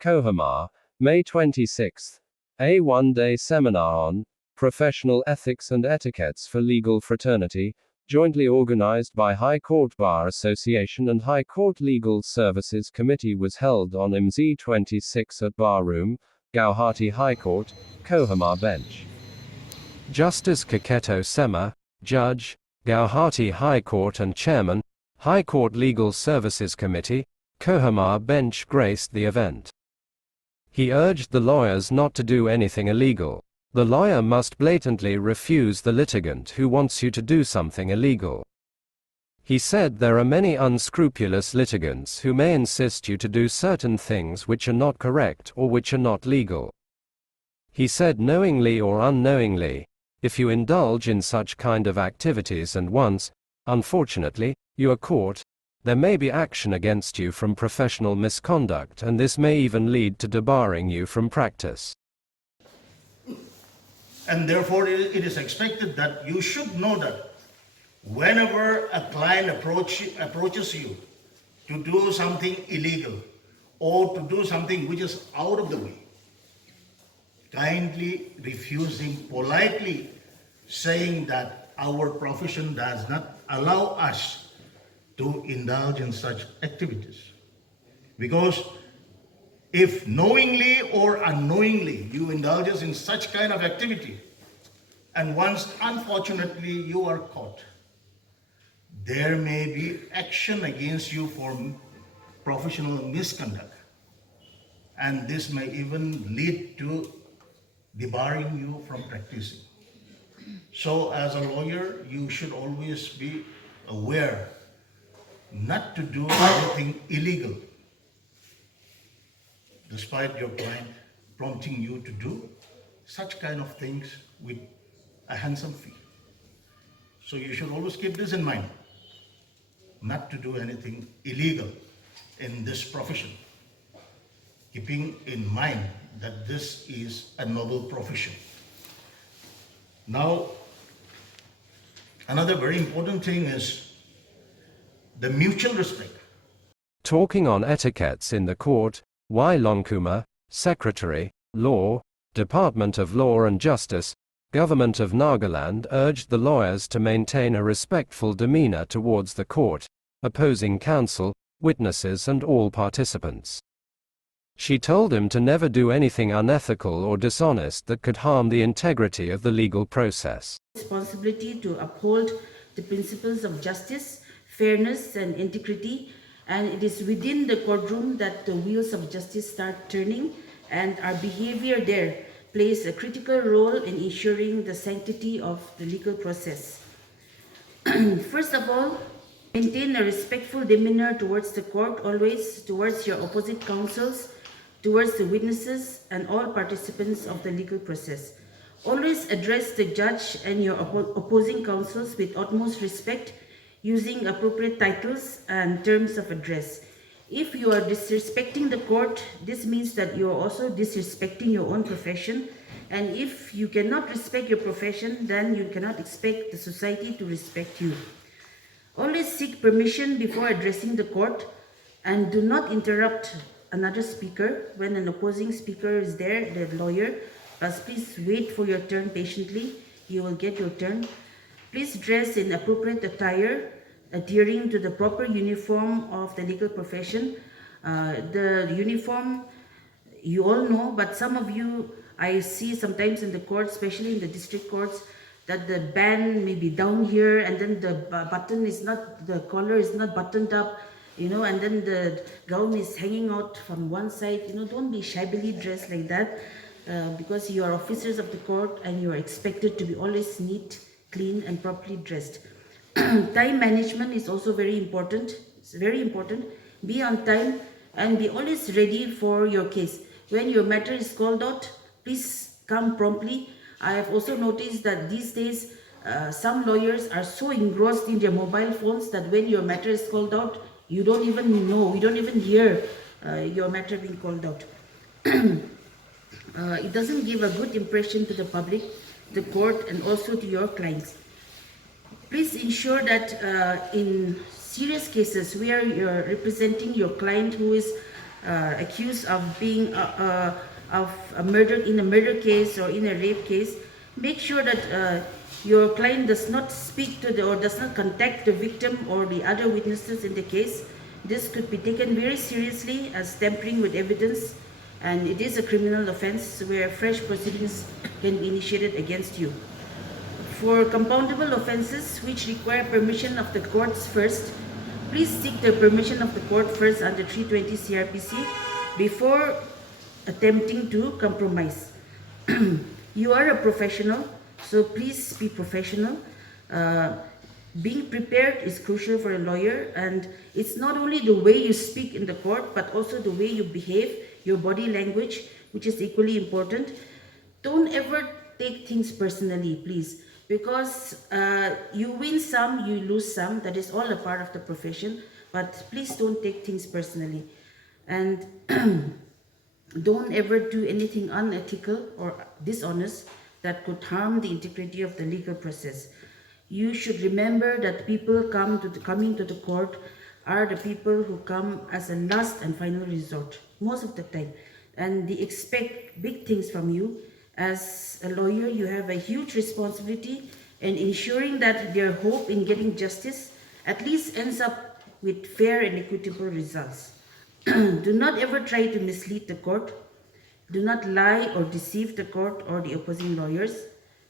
Kohima, May 26. A one-day seminar on professional ethics and etiquettes for legal fraternity, jointly organized by High Court Bar Association and High Court Legal Services Committee, was held on MZ 26 at Bar Room, Gauhati High Court, Kohima Bench. Justice Kaketo Sema, Judge, Gauhati High Court and Chairman, High Court Legal Services Committee, Kohima Bench, graced the event. He urged the lawyers not to do anything illegal. The lawyer must blatantly refuse the litigant who wants you to do something illegal. He said there are many unscrupulous litigants who may insist you to do certain things which are not correct or which are not legal. He said knowingly or unknowingly, if you indulge in such kind of activities and once, unfortunately, you are caught, there may be action against you from professional misconduct, and this may even lead to debarring you from practice. And therefore it is expected that you should know that whenever a client approaches you to do something illegal or to do something which is out of the way, kindly refusing, politely saying that our profession does not allow us to indulge in such activities. Because if knowingly or unknowingly you indulge in such kind of activity, and once unfortunately you are caught, there may be action against you for professional misconduct. And this may even lead to debarring you from practicing. So as a lawyer, you should always be aware not to do anything illegal, despite your client prompting you to do such kind of things with a handsome fee. So you should always keep this in mind, not to do anything illegal in this profession, keeping in mind that this is a noble profession. Now, another very important thing is the mutual respect. Talking on etiquettes in the court, Y. Longkuma, Secretary, Law, Department of Law and Justice, Government of Nagaland, urged the lawyers to maintain a respectful demeanor towards the court, opposing counsel, witnesses and all participants. She told him to never do anything unethical or dishonest that could harm the integrity of the legal process. Responsibility to uphold the principles of justice, fairness and integrity, and it is within the courtroom that the wheels of justice start turning, and our behavior there plays a critical role in ensuring the sanctity of the legal process. First of all, maintain a respectful demeanor towards the court, always towards your opposite counsels, towards the witnesses and all participants of the legal process. Always address the judge and your opposing counsels with utmost respect, using appropriate titles and terms of address. If you are disrespecting the court, this means that you are also disrespecting your own profession. And if you cannot respect your profession, then you cannot expect the society to respect you. Always seek permission before addressing the court, and do not interrupt another speaker when an opposing speaker is there, the lawyer. But please wait for your turn patiently. You will get your turn. Please dress in appropriate attire, adhering to the proper uniform of the legal profession. The uniform, you all know, but some of you, I see sometimes in the courts, especially in the district courts, that the band may be down here, and then the button is not, the collar is not buttoned up, you know, and then the gown is hanging out from one side. You know, don't be shabbily dressed like that, because you are officers of the court and you are expected to be always neat, clean and properly dressed. Time management is also very important. It's very important. Be on time and be always ready for your case. When your matter is called out, please come promptly. I have also noticed that these days some lawyers are so engrossed in their mobile phones that when your matter is called out, you don't even know, you don't even hear your matter being called out. It doesn't give a good impression to the public, the court and also to your clients. Please ensure that in serious cases where you're representing your client who is accused of being of a murder in a murder case or in a rape case, make sure that your client does not speak to the or does not contact the victim or the other witnesses in the case. This could be taken very seriously as tampering with evidence, and it is a criminal offense where fresh proceedings can be initiated against you. For compoundable offenses which require permission of the courts first, please seek the permission of the court first under 320 CRPC before attempting to compromise. You are a professional, so please be professional. Being prepared is crucial for a lawyer, and it's not only the way you speak in the court, but also the way you behave, your body language, which is equally important. Don't ever take things personally, please, because you win some, you lose some. That is all a part of the profession, but please don't take things personally. And don't ever do anything unethical or dishonest that could harm the integrity of the legal process. You should remember that people coming to the court are the people who come as a last and final resort, most of the time. And they expect big things from you. As a lawyer, you have a huge responsibility in ensuring that their hope in getting justice at least ends up with fair and equitable results. Do not ever try to mislead the court. Do not lie or deceive the court or the opposing lawyers.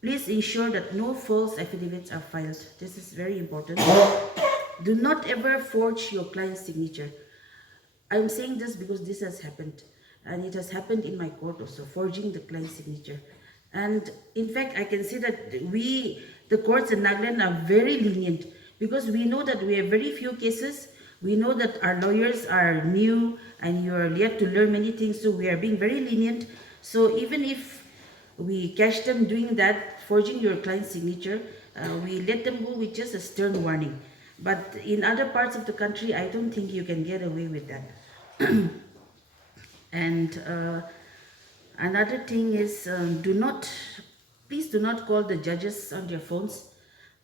Please ensure that no false affidavits are filed. This is very important. Do not ever forge your client's signature. I'm saying this because this has happened. And it has happened in my court also, forging the client's signature. And in fact, I can say that the courts in Nagaland are very lenient because we know that we have very few cases. We know that our lawyers are new and you are yet to learn many things. So we are being very lenient. So even if we catch them doing that, forging your client's signature, we let them go with just a stern warning. But in other parts of the country, I don't think you can get away with that. And another thing is, please do not call the judges on their phones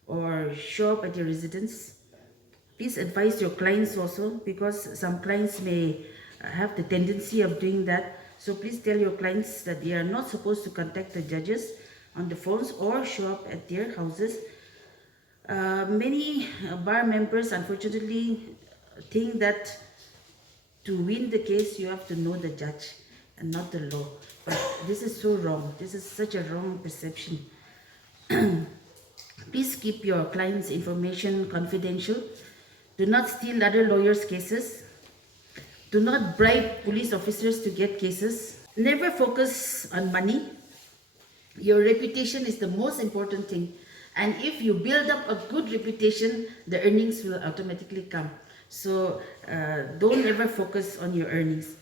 or show up at your residence. Please advise your clients also, because some clients may have the tendency of doing that. So please tell your clients that they are not supposed to contact the judges on the phones or show up at their houses. Many bar members unfortunately think that to win the case you have to know the judge and not the law. But this is so wrong. This is such a wrong perception. Please keep your client's information confidential. Do not steal other lawyers' cases. Do not bribe police officers to get cases. Never focus on money. Your reputation is the most important thing. And if you build up a good reputation, the earnings will automatically come. So don't ever focus on your earnings.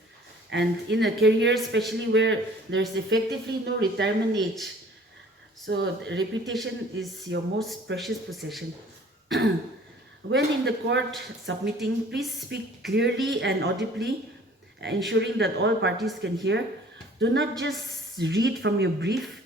And in a career, especially where there's effectively no retirement age, so reputation is your most precious possession. When in the court submitting, please speak clearly and audibly, ensuring that all parties can hear. Do not just read from your brief.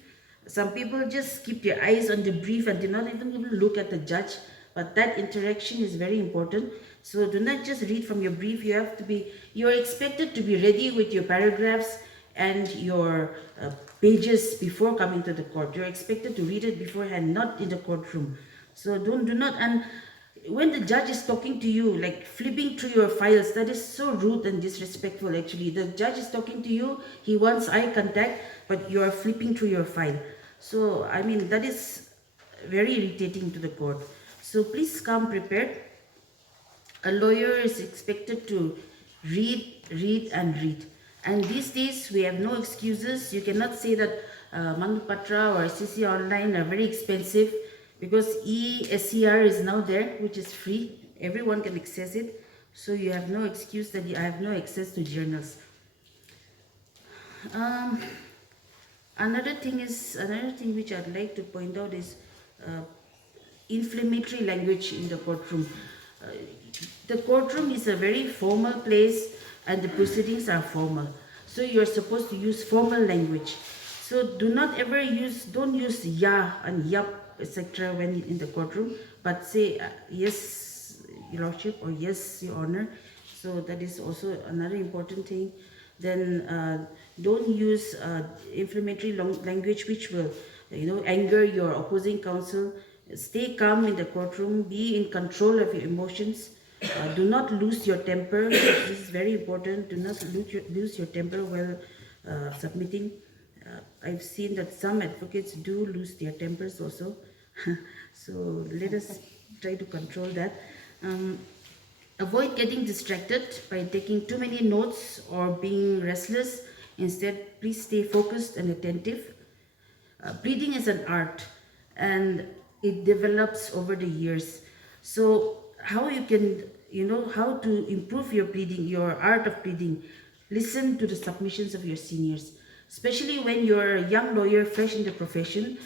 Some people just keep their eyes on the brief and do not even look at the judge. But that interaction is very important. So do not just read from your brief. You are expected to be ready with your paragraphs and your pages before coming to the court. You're expected to read it beforehand, not in the courtroom. So do not, and when the judge is talking to you, like flipping through your files, that is so rude and disrespectful actually. The judge is talking to you, he wants eye contact, but you are flipping through your file. So, I mean, that is very irritating to the court. So please come prepared. A lawyer is expected to read and read. And these days, we have no excuses. You cannot say that Manupatra or SCC Online are very expensive, because eSCR is now there, which is free. Everyone can access it. So you have no excuse that I have no access to journals. Another thing which I'd like to point out is inflammatory language in the courtroom. The courtroom is a very formal place and the proceedings are formal. So you're supposed to use formal language. So don't use ya and yup, etc. when in the courtroom, but say yes, Your Lordship, or yes, Your Honor. So that is also another important thing. Then don't use inflammatory language which will, anger your opposing counsel. Stay calm in the courtroom. Be in control of your emotions. Do not lose your temper. This is very important. Do not lose your temper while submitting. I've seen that some advocates do lose their tempers also. So let us try to control that. Avoid getting distracted by taking too many notes or being restless. Instead, please stay focused and attentive. Pleading is an art and it develops over the years. So, how you can, how to improve your pleading, your art of pleading? Listen to the submissions of your seniors, especially when you're a young lawyer fresh in the profession.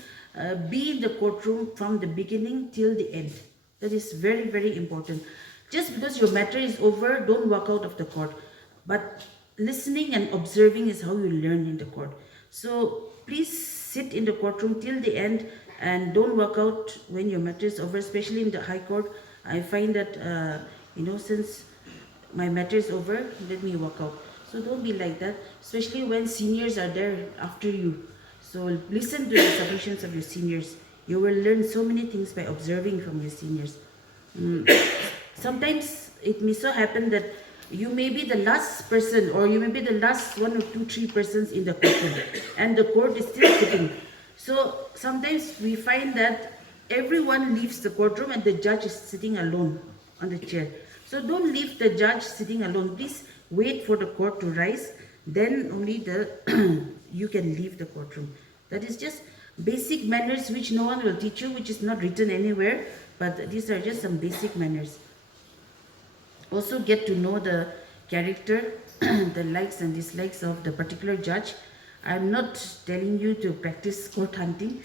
Be in the courtroom from the beginning till the end. That is very, very important. Just because your matter is over, don't walk out of the court. But listening and observing is how you learn in the court. So please sit in the courtroom till the end and don't walk out when your matter is over, especially in the High Court. I find that, since my matter is over, let me walk out. So don't be like that, especially when seniors are there after you. So listen to the submissions of your seniors. You will learn so many things by observing from your seniors. Sometimes it may so happen that you may be the last person or you may be the last 1 or 2, 3 persons in the courtroom and the court is still sitting. So sometimes we find that everyone leaves the courtroom and the judge is sitting alone on the chair. So don't leave the judge sitting alone. Please wait for the court to rise. Then only you can leave the courtroom. That is just basic manners which no one will teach you, which is not written anywhere. But these are just some basic manners. Also get to know the character, the likes and dislikes of the particular judge. I'm not telling you to practice court hunting,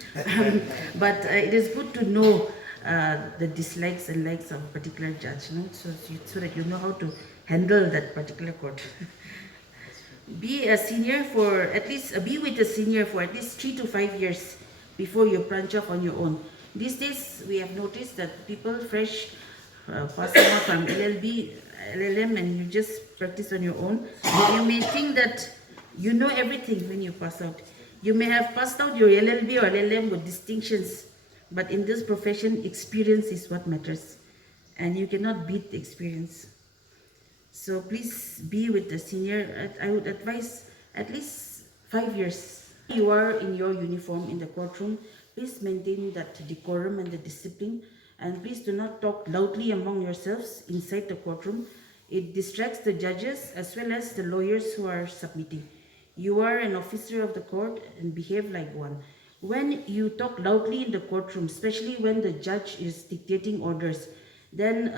but it is good to know the dislikes and likes of a particular judge, so that you know how to handle that particular court. Be a senior for at least, be with a senior for at least 3 to 5 years before you branch off on your own. These days, we have noticed that people fresh passing out from LLB, LLM, and you just practice on your own. You may think that you know everything when you pass out. You may have passed out your LLB or LLM with distinctions, but in this profession, experience is what matters, and you cannot beat the experience. So please be with the senior. I would advise at least 5 years. You are in your uniform in the courtroom. Please maintain that decorum and the discipline. And please do not talk loudly among yourselves inside the courtroom. It distracts the judges as well as the lawyers who are submitting. You are an officer of the court and behave like one. When you talk loudly in the courtroom, especially when the judge is dictating orders, then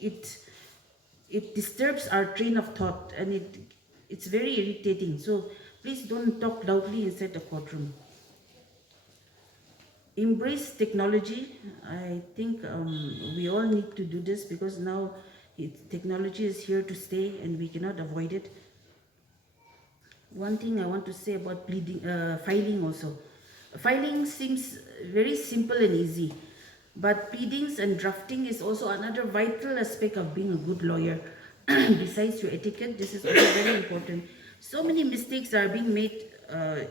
it disturbs our train of thought and it's very irritating. So please don't talk loudly inside the courtroom. Embrace technology. I think we all need to do this because now technology is here to stay and we cannot avoid it. One thing I want to say about filing also. Filing seems very simple and easy, but pleadings and drafting is also another vital aspect of being a good lawyer. Besides your etiquette, this is also very important. So many mistakes are being made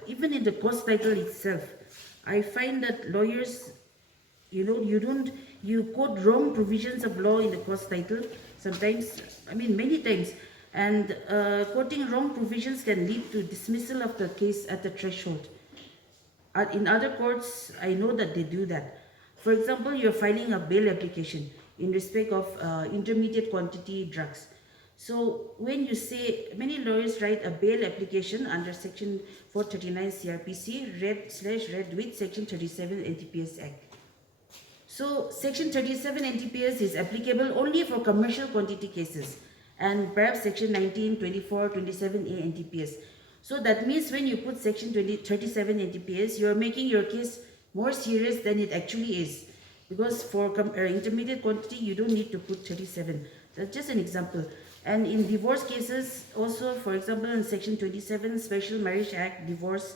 even in the course title itself. I find that lawyers, you quote wrong provisions of law in the course title sometimes, many times, and quoting wrong provisions can lead to dismissal of the case at the threshold. In other courts, I know that they do that. For example, you're filing a bail application in respect of intermediate quantity drugs. So when you say, many lawyers write a bail application under section 439 CRPC, read with section 37 NTPS Act. So section 37 NTPS is applicable only for commercial quantity cases and perhaps section 19, 24, 27A NTPS. So that means when you put section 37 NTPS, you are making your case more serious than it actually is. Because for intermediate quantity, you don't need to put 37. That's just an example. And in divorce cases, also, for example, in section 27, Special Marriage Act, divorce,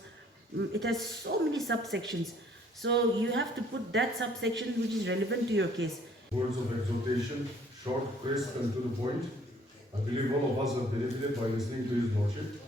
it has so many subsections. So you have to put that subsection which is relevant to your case. Words of exhortation, short, crisp, and to the point. I believe all of us have benefited by listening to His Lordship.